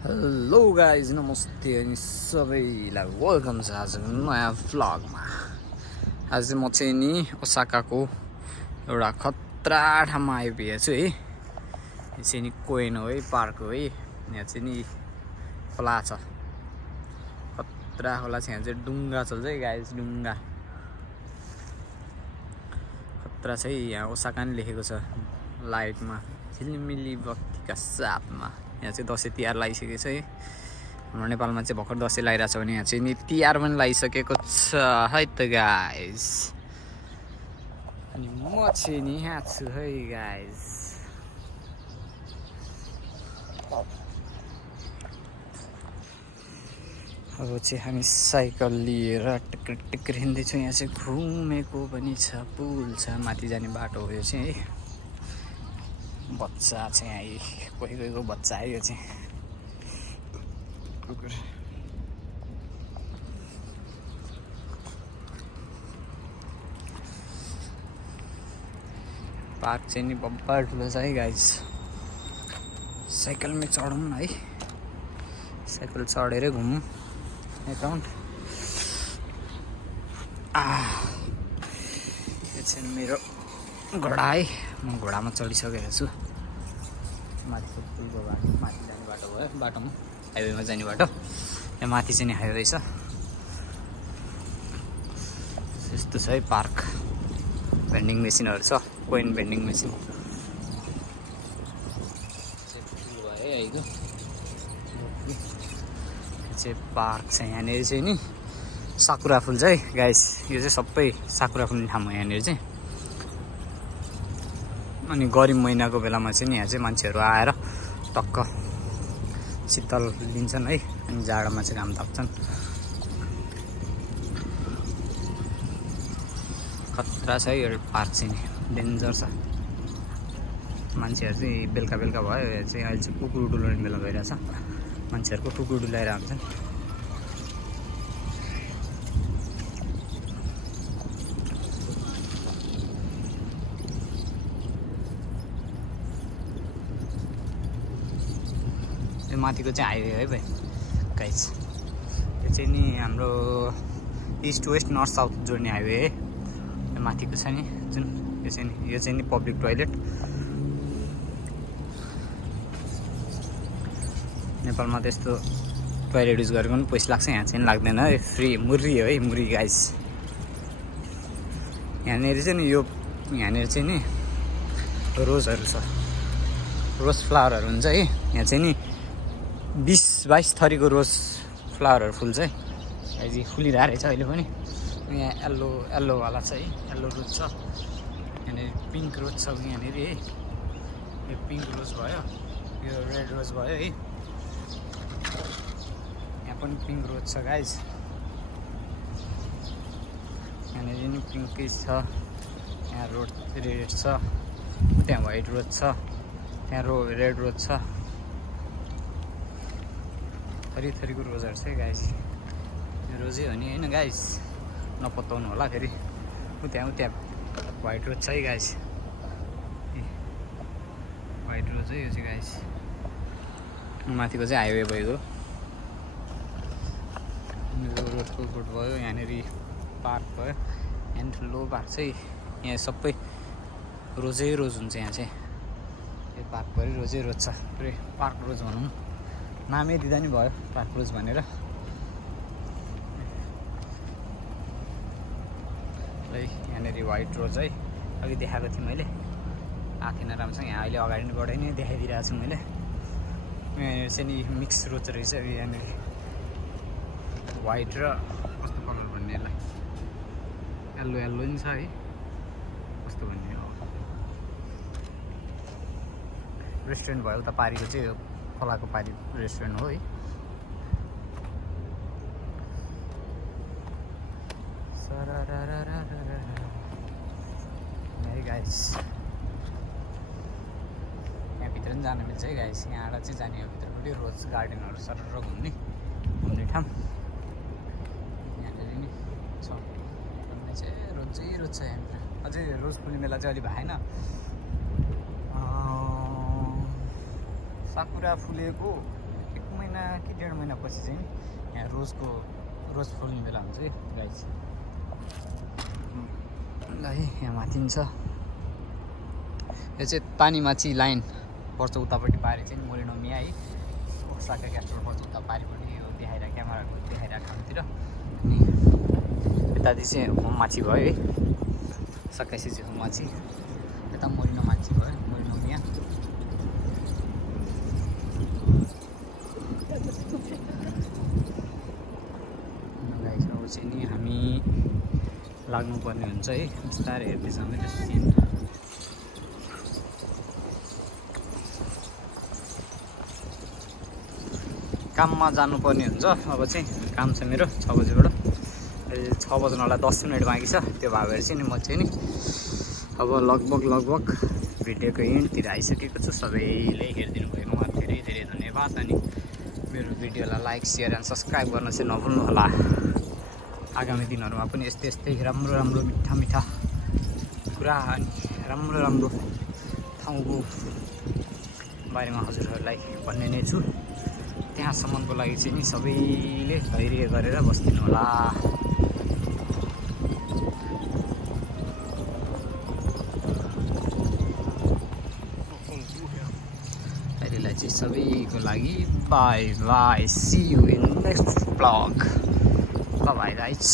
Hello guys नमस्ते अनि सबैलाई वेलकम छ आजको नयाँ भ्लगमा। आज चाहिँ म चाहिँ नि ओसाकाको एउटा खतरा ठाउँमा आइपुगेको छु है। यो चाहिँ नि कोइन हो है, पार्क हो है। यहाँ चाहिँ नि खोला छ, खतरा खोला छ। यहाँ चाहिँ डुङ्गा चल्छ है गाइज, डुङ्गा खतरा छ है। यहाँ ओसाका नि लेखेको छ लाइटमा, झिलिमिली बत्तीका साथमा। यहाँ चाहिँ दसैँ तिहार लगाइसकेको छ है। हाम्रो नेपालमा चाहिँ भर्खर दसैँ लगाइरहेको छ भने यहाँ चाहिँ नि तिहार पनि लगाइसकेको छ है त गाइज। अनि म चाहिँ नि यहाँ छु है गाइज। अब चाहिँ हामी साइकल लिएर टिक्र टिक्र हिँड्दैछौँ। यहाँ चाहिँ घुमेको पनि छ, पुल छ, माथि जाने बाटो हो यो चाहिँ है। बच्चा चाहिँ आयो, कोही कोहीको बच्चा आयो यो चाहिँ कुकुर। पार्क चाहिँ नि बब्बर ठुलो छ है गाइज। साइकलमै चढौँ न है, साइकल चढेरै घुमौँ एकाउन्ट। यो चाहिँ मेरो घोडा है, म घोडामा चढिसकेको छु। माथिको पुलको बाटो, माथि जाने बाटो भयो, बाटोमा हाइवेमा जाने बाटो। यहाँ माथि चाहिँ नि हाइवे छ। यस्तो छ है पार्क। भेन्डिङ मेसिनहरू छ, कोइन भेन्डिङ मेसिन भयो है आइगयो। यो चाहिँ पार्क छ। यहाँनिर चाहिँ नि साकुरा फुल छ है गाइस। यो चाहिँ सबै साकुरा फुल्ने ठाउँ हो यहाँनिर चाहिँ। अनि गरिब महिनाको बेलामा चाहिँ नि यहाँ चाहिँ मान्छेहरू आएर टक्क शीतल लिन्छन् है। अनि जाडोमा चाहिँ घाम ताप्छन्। खतरा छ है यो पार्क चाहिँ नि, डेन्जर छ। मान्छेहरू चाहिँ बेलुका बेलुका भयो, यो चाहिँ अहिले चाहिँ कुकुर डुलाउने बेला भइरहेछ। मान्छेहरूको कुकुर डुलाएर आउँछन्। यो माथिको चाहिँ हाइवे है भाइ गाइस। यो चाहिँ नि हाम्रो इस्ट वेस्ट नर्थ साउथ जोड्ने हाइवे है। यो माथिको छ नि जुन, यो चाहिँ नि पब्लिक टोइलेट। नेपालमा त यस्तो टोइलेट युज गरेको पनि पैसा लाग्छ, यहाँ चाहिँ लाग्दैन है, फ्री मुर्री हो है, मुर्री गाइस। यहाँनिर चाहिँ नि यो यहाँनिर चाहिँ नि रोजहरू छ, रोज फ्लावरहरू हुन्छ है। यहाँ चाहिँ नि 20-22 थरीको रोज फ्लावरहरू फुल्छ है। अहिले फुलिरहेको रहेछ अहिले पनि। यहाँ येल्लोवाला छ है, येल्लो रोज छ। यहाँनिर पिङ्क रोज छ यहाँनिर है। यो पिङ्क रोज भयो, यो रेड रोज भयो है। यहाँ पनि पिङ्क रोज छ गाइज। यहाँनिर नि पिङ्कै छ। यहाँ रोड रेड छ, त्यहाँ वाइट रोज छ, त्यहाँ रेड रोज छ। थरी थरीको रोजहरू छ है गाइस। यो रोजै हो नि होइन गाइस, नपत्ताउनु होला फेरि। त्यहाँ वाइट रोज छ है गाइस, वाइट रोज है यो चाहिँ गाइस। माथिको चाहिँ हाइवे भइगयो, रोडको रोड भयो। यहाँनिर पार्क भयो, यहाँ ठुलो पार्क छ है। यहाँ सबै रोजै रोज हुन्छ यहाँ चाहिँ। यो पार्कभरि रोजै रोज छ, पार्क रोज भनौँ, नामै दिँदा नि भयो पार्क रोज भनेर। यहाँनिर वाइट रोज है, अघि देखाएको थिएँ मैले, आएको थिएन राम्रोसँग। यहाँ अहिले अगाडिबाट नै देखाइदिइरहेको छु मैले। यहाँनिर चाहिँ नि मिक्स रोज रहेछ। यहाँनिर वाइट र कस्तो कलर भन्ने यसलाई, येल्लो नि छ है, कस्तो भन्ने हो। रेस्टुरेन्ट भयो उता पारीको चाहिँ, यो खोलाको पारी रेस्टुरेन्ट हो है। है गाइस, यहाँभित्र पनि जानु मिल्छ है गाइस। यहाँबाट चाहिँ जाने हो भित्रपट्टि रोज गार्डनहरू सर घुम्ने ठाउँ। यहाँनिर नि छ घुम्ने चाहिँ रोजै रोज छ यहाँनिर। अझै रोज फुल्ने बेला चाहिँ अलि भएन। साकुरा फुलेको 1 महिना महिना कि 1.5 महिनापछि चाहिँ यहाँ रोज फुल्ने बेला हुन्छ है गाइस। ल है यहाँ माथि छ यो चाहिँ पानीमाची लाइन पर्छ उतापट्टि पारि चाहिँ मोरेनो मिया है ओसाका क्यास्टल पर्छ उता पारिपट्टि यो देखाइरहेको क्यामेराको देखाइरहेको ठाउँतिर। अनि यतादि चाहिँ होममाची भयो है 27 चाहिँ होममाची यता मोरिनो मान्छे भयो मोरिनो मिया। गाइस अब चाहिँ नि हामी लाग्नुपर्ने हुन्छ है बिस्तारै हेर्दै जाँदै सिन काममा जानुपर्ने हुन्छ। अब चाहिँ काम छ मेरो 6 बजीबाट 6 बज्नलाई 10 मिनट बाँकी छ। त्यो भएर चाहिँ नि म चाहिँ नि अब लगभग भिडियोको एन्डतिर आइसकेको छु। सबैले हेरिदिनु भएकोमा धेरै धेरै धन्यवाद। अनि मेरो भिडियोलाई लाइक सेयर एन्ड सब्सक्राइब गर्न चाहिँ नभुल्नु होला। आगामी दिनहरूमा पनि यस्तै राम्रो मिठा कुरा अनि राम्रो ठाउँको बारेमा हजुरहरूलाई भन्ने नै छु। त्यहाँसम्मको लागि चाहिँ नि सबैले धैर्य गरेर बस्दिनु होला। अहिलेलाई चाहिँ सबैको लागि bye see you in next blog. Bye guys.